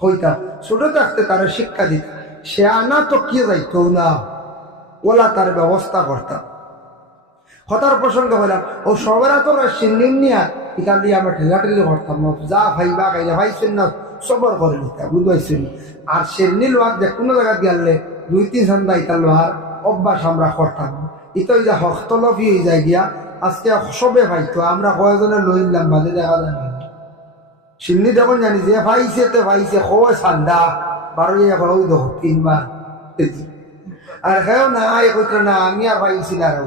হইতা, ছোট থাকতে তারা শিক্ষা দিত। সে আনা তো কি যাইতো না, ওলা তার ব্যবস্থা করতাম হতার প্রসঙ্গ হলাম ও সবেরা তো সিন্নিম নিয়া এখান দিয়ে আমরা করতাম যা ভাইবা খাইলে ভাইছেন না সবর করে নিতাম বুঝবাইছেন আর লোহার যে কোনো জায়গা গেলে দুই তিন সন্ধ্যা ইতা লোহার অভ্যাস আমরা করতাম। ইতো যা হস্তলফি হয়ে যায় গিয়া, আজকে সবে ভাইতো আমরা কয়জনে লইলাম বাজে দেখা যায় সিন্নি যখন জানি যে ভাইছে তে ভাইছে কয় সান্দা বারো এখন ওই দেখো তিনবার আর হ্যাঁ না এ কইতো না, আমি আর ভাইছি না রে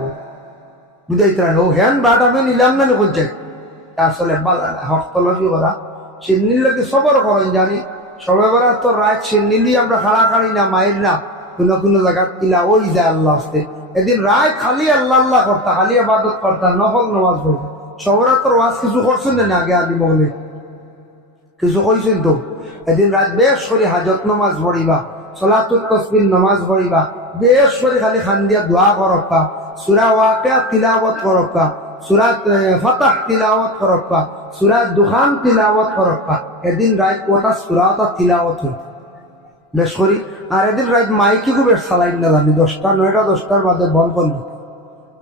বুঝাইতে না ও হ্যান বাট আমি নিলাম না কোনছে আসলে বালা না হস্তলফি করা সিন্নির লোকে সবর করেন জানি সবে বেড়া তো রাত সিন্নিলি আমরা খাড়া খাড়ি না মায়ের না। কোনো কোনো জায়গা কিলা ওই যায় আল্লাহ আসতে এদিন রায় খালি আল্লাহ আল্লাহ করতা খালি আবাদত করতা নফল নমাজ পড়তা সবরা তোর ওয়াজ কিছু করছেন না আগে আদি বলে? কিছু কইছেন তো? এদিন রাত বেশ করে হাজত নমাজ পড়িবা সলাতুল তসবির নমাজ পড়িবা, বেশ করে খালি খান দিয়া দোয়া করপ্পা সুরা ওয়াকিয়া তিলাওয়াত করপ্পা সুরা ফতাহ তিলাওয়াত করপ্পা সুরা দুখান তিলাওয়াত করপ্পা এদিন রাত ওটা সুরাটা তিলাওয়াত হইত? বেশ করি। আর এদিন রাত মাইকি খুব চালাইন না জানি দশটা, নয়টা, দশটার বাদে বন্ধ করলি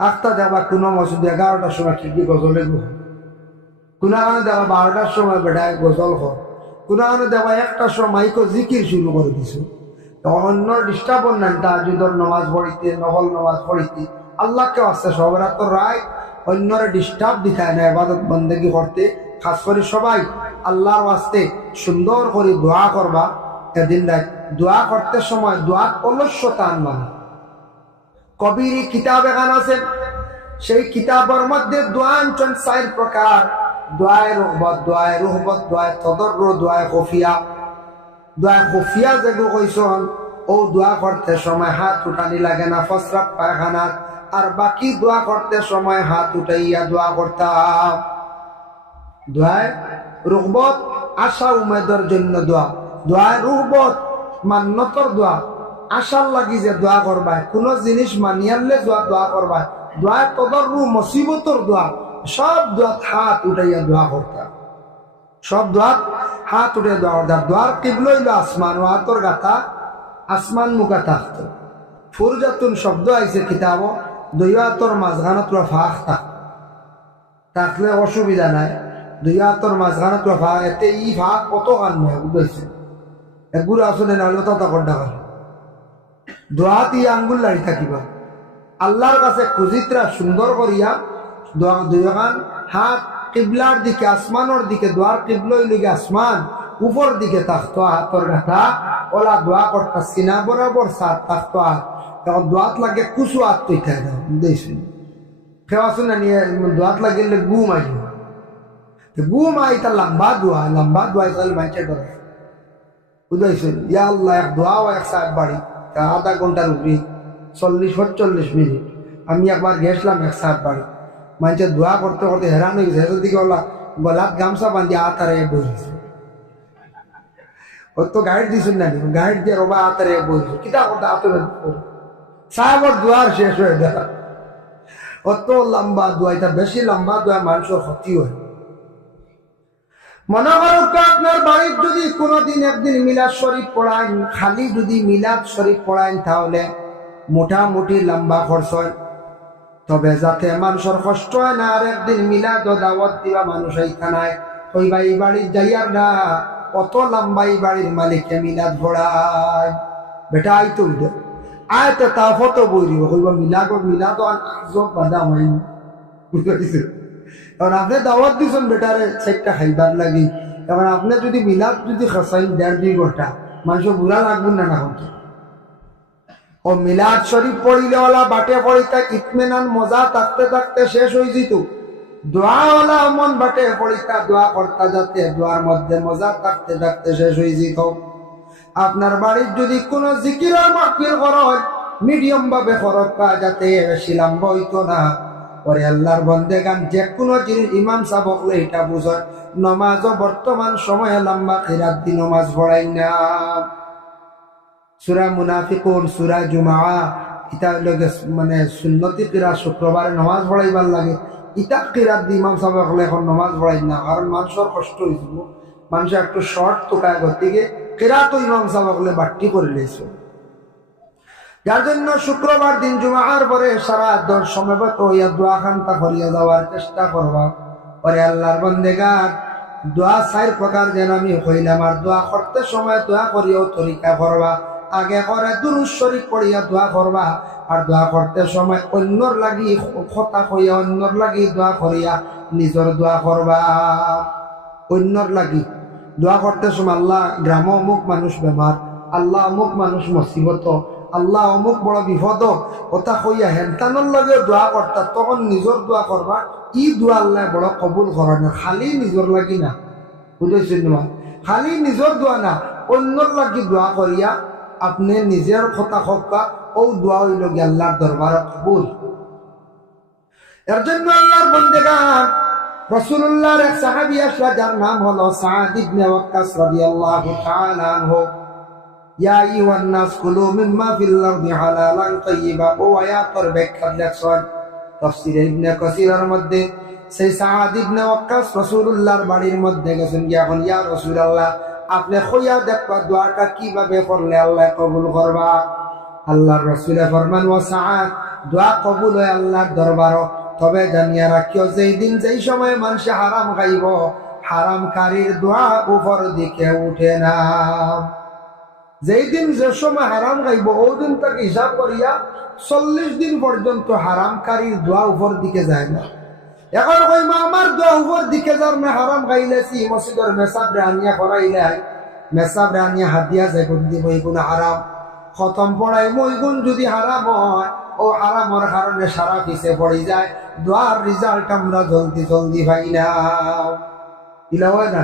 আটটা যাবা কোনো মসজিদ এগারোটার সময় ঠিকই গজলে গো কোনা দেখা বারোটার সময় বেটায় গজল কর কোনা দেখা একটার সময় মাইকো জিকির শুরু করে দিছে। অন্য ডিস্টার্ব নাই তাজুদর নমাজ পড়িতে, নহল নমাজ পড়িতে, আল্লাহকে আসছে রায়। ডিস্টার্ব দিখায় না এবাদত বন্দেগি করতে। খাস করে সবাই আল্লাহর ওয়াস্তে সুন্দর করে দোয়া করবা। এদিন দোয়া করতে সময় দোয়া অলস্যতা আনবা না কবির কিতাব এখান আছে। সেই কিতাবের মধ্যে দোয়া আনছেন চার প্রকার। দোয়ায় রহবত দোয়ায় রহবত দোয়ায় তদর দোয়ায় কফিয়া দোয়া কফিয়া যেগুলো কইসন ও দোয়া করতে সময় হাত উঠানি লাগে না ফসরাত পায়খানাত। আর বাকি দোয়া করতে সময় হাত উঠাইয়া দোয়া করতাম দোয়ায় রুহবত আশা উমেদের জন্য দোয়া। দোয়ায় রুহবত মান্যতর দোয়া। আশার লাগি যে দোয়া করবায় কোন জিনিস মানিয়ালে দোয়া দোয়া করবায় দোয়ায় তদর রু মুসিবতর দোয়া। সব দোয়া হাত উঠাইয়া দোয়া করতাম। সব দোয়ার হাত উঠে দোয়া করতাম। দোয়ার কিবল হইল আসমান ও হাতর গাথা, আসমান মুখা থাকত ফুরজাতুন শব্দ আইছে কিতাব, দুই হাতর মাঝখানত ফাঁক থাক থাকলে অসুবিধা নাই। দুই হাতর মাঝখানত ফাঁক এতে ই ফাঁক কত কান নয় বুঝেছে এগুলো আসলে নাহলে তত কড্ডা কান দোয়াত ই আঙ্গুল লাড়ি থাকিবা। আল্লাহর কাছে খুজিত্রা সুন্দর করিয়া হাত কিবলার দিকে, আসমানের দিকে, দোয়ার কিবলই লিগে আসমান, উপর দিকে থাকতো হাতর গাথা ওলা দোয়া করতা সিনা বরাবর সাত থাকতো হাত। তখন দোয়াত লাগে কুসু হাত তুই খাই দাও দেখছি খেওয়াছুন না নিয়ে দোয়াত লাগিলে গুম গুম আই তা লম্বা লম্বা এক আধা ঘণ্টার চল্লিশ মিনিট। আমি একবার গেছিলাম এক সাহেব বাড়ি মানুষের দোয়া করতে করতে হেরান হয়ে গেছে। দিকে ওলা গলাত গামছা বান্ধি আতারে বসেছে ও তো গাইড দিছেন না, গাইড দিয়ে রবা আতারে বসেছে কিতা করতে আতরে সাহেবর দোয়ার শেষ হয়ে দেখা অত লম্বা দোয়া, এটা বেশি লম্বা দোয়া মানুষের ক্ষতি হয়। মনে করুন তো আপনার বাড়ির যদি কোনোদিন একদিন মিলাদ শরীফ পড়ায় খালি যদি মিলাদ শরীফ পড়ায় তাহলে মোটামুটি লম্বা খরচ হয়। তবে যাতে মানুষের কষ্ট হয় না, আর একদিন মিলাদ দাওয়াত দিবা মানুষ এইখানায়। ওই বাই বাড়ির যাইয়ার না কত লম্বাই বাড়ির মালিককে মিলাদ ভরায় বেটা আই তো উঠে আয় তো তা বই দিব। কইবা মিলাদ মিলাদ আজব বাধা হয়নি বুঝতে এখন আপনি দাওয়াত দিছেন বেটারে সেটটা খাইবার লাগি। এখন আপনি যদি মিলাদ যদি খাসাই দেড় দুই ঘণ্টা, মানুষের বুড়া লাগবেন না না হতো। ও মিলাদ শরীফ পড়িলে ওলা বাটে পড়িতে ইতমেনান মজা থাকতে থাকতে শেষ হয়ে যেত। দোয়াওয়ালা মন বাটে পড়িতা দোয়া করতা যাতে দোয়ার মধ্যে মজা থাকতে থাকতে শেষ হয়ে যেত। আপনার বাড়ির যদি কোনো জিকিরের মাহফিল খরচ মিডিয়াম ভাবে খরচ পাওয়া যাতে বেশি লম্বা হইতো না। পরে আল্লাহর বন্দে গান যে কোনো জিনিস ইমাম হলে এটা বুঝয়, নমাজও বর্তমান সময়ে লম্বা খিরাত দি নমাজ পড়াই না। সুরা মুনাফিকুন, সুরা জুমা ইটা লগে মানে সুন্নতি কিরা শুক্রবারে নমাজ পড়াইবার লাগে। ইটা কিরাত দি ইমাম সাহেব এখন নমাজ পড়াই না, কারণ মানুষের কষ্ট হয়েছিল মানুষ একটু শর্ট তোকায় গতিকে কেরা তো ইমাম সাহেবলে বাট্টি করে লেছো। যার জন্য শুক্রবার দিন জুমার পরে সারা দশ সমবেত হইয়া দোয়া খান্তা করিয়া যাওয়ার চেষ্টা করবা। পরে আল্লাহর বন্দেগার, দোয়া চার প্রকার যেন আমি হইলাম, আর দোয়া করতে সময় দোয়া করিয়াও তরিকা করবা। আগে করে দুরুজ শরীফ পড়িয়া দোয়া করবা, আর দোয়া করতে সময় অন্যর লাগি কথা কইয়া অন্যর লাগি দোয়া করিয়া নিজের দোয়া করবা। অন্যর লাগি দোয়া করতে সময় আল্লাহ গ্রাম অমুক মানুষ বেমার, আল্লাহ অমুক মানুষ মসিবত, আল্লাহ অমুক বড় বিপদ, কথা কইয়া হেনতানোর লাগে দোয়া করতা, তখন নিজের দোয়া করবা, ই দোয়া আল্লাহ বড় কবুল করে না, খালি নিজের লাগি না। বুঝেছেন না? খালি নিজের দোয়া না, অন্যর লাগি দোয়া করিয়া আপনি নিজের কথা হকা ও দোয়া হইল আল্লাহর দরবার কবুল। এর জন্য আল্লাহর বন্দেগান রসুল্লাহর এক সাহাবি আসলা যার নাম হলো সাদ ইবনে ওয়াক্কাস রাদিয়াল্লাহু তাআলা আনহু, ইয়া আইয়ুহান কুলু মিম্মা ফিল আরদি হালালান ও আয়াতের ব্যাখ্যা লেখছেন তাফসীর ইবনে কাসিরের মধ্যে। সেই সাদ ইবনে ওয়াক্কাস রাসূলুল্লাহর বাড়ির মধ্যে গেছেন গিয়া এখন, ইয়া রাসূলুল্লাহ আপনি খইয়া দেখবা, দোয়াটা কীভাবে করলে আল্লাহ কবুল করবা? আল্লাহর রসুলে ফরমান ও সাদ দোয়া কবুল হয় আল্লাহর দরবারও। তবে জানিয়া রাখিও, যেই দিন যেই সময় মানুষ হারাম খাইব, হারামকারীর দোয়া উপর দিকে উঠে না। যেই দিন যে সময় হারাম খাইব, ওই দিন তাকে হিসাব করিয়া চল্লিশ দিন পর্যন্ত হারামকারীর দোয়া উপর দিকে যায় না। এখন কইমা আমার দোয়া উপর দিকে যার না হারাম খাইলেছি মসজিদের মেসাব আনিয়া করাইলে মেসাব আনিয়া হাতিয়া যায় কোন দিব এইগুণ হারাম। খতম পড়াই মইগুণ যদি হারাম হয়, ও হারামর কারণে সারা পিছে পড়ে যায়। দোয়ার রেজাল্ট আমরা জলদি জলদি পাই না। ইলা হয় না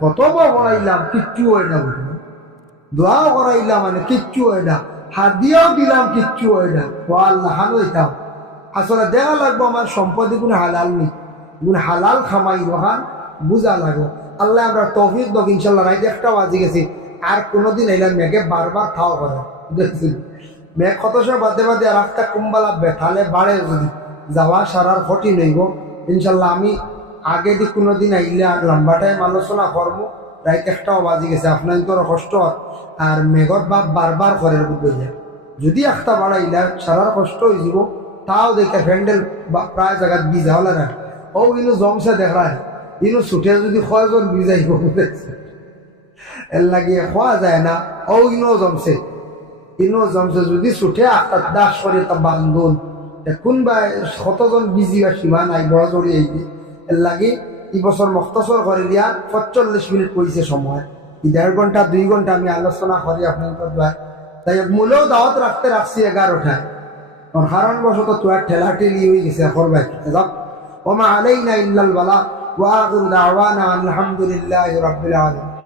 কত পড়াইলাম কিচ্ছু হয় না বুঝলি দোয়াও করাইলাম মানে কিচ্ছু হয় না। হাদিয়াও দিলাম, কিচ্ছু হয় না। ও আল্লাহ, হান আসলে দেখা লাগবো আমার সম্পদে কোনো হালাল নেই। কোনো হালাল খামাই দোকান বুঝা লাগবো। আল্লাহ আমরা তফিক দক ইনশাল্লাহ। রাইতে একটা বাজি গেছি। আর কোনোদিন এলাম মেঘে বারবার খাওয়া করে দেখছি মেঘ কত সময় বাদে বাদে আর একটা কুম্বালা বেঠালে বাড়ে যদি। যাওয়া সারার ক্ষতি নইব ইনশাল্লাহ আমি আগে দি কোনোদিন আইলে আর লম্বা টাইম আলোচনা করব। রাইত একটাও বাজি গেছে। আপনার তোর কষ্ট আর মেঘর বাপ বারবার করে বুঝতে যদি একটা বাড়াইলে সারার কষ্ট হয়ে যাব। তাও দেখে ফ্যান্ডেল প্রায় জায়গায় বিজা হলে না ও কিন্তু জমছে দেখায় কিন্তু ছুটে যদি কয়জন বিজাইব এর লাগিয়ে খোয়া যায় না। ও ইনো জমছে ইনো জমছে যদি ছুটে আটটা দাস করে তা বান্ধন কোনবা কতজন বিজি বা সীমা নাই বড় জড়ি এই এর লাগে এই বছর মক্তসর করে দিয়া পঁচল্লিশ মিনিট পড়েছে সময়। দেড় ঘণ্টা দুই ঘণ্টা আমি আলোচনা করি আপনাদের দ্বারা তাই মূলেও দাওয়াত রাখতে রাখছি এগারোটায় কারণ বশত তো আর ঠেলা ঠেলি হয়ে গেছে করবে যাক। ওমা আলাইনা ইল্লাল বালা, ওয়া আখিরু দাওয়ানা আলহামদুলিল্লাহি রাব্বিল আলামিন।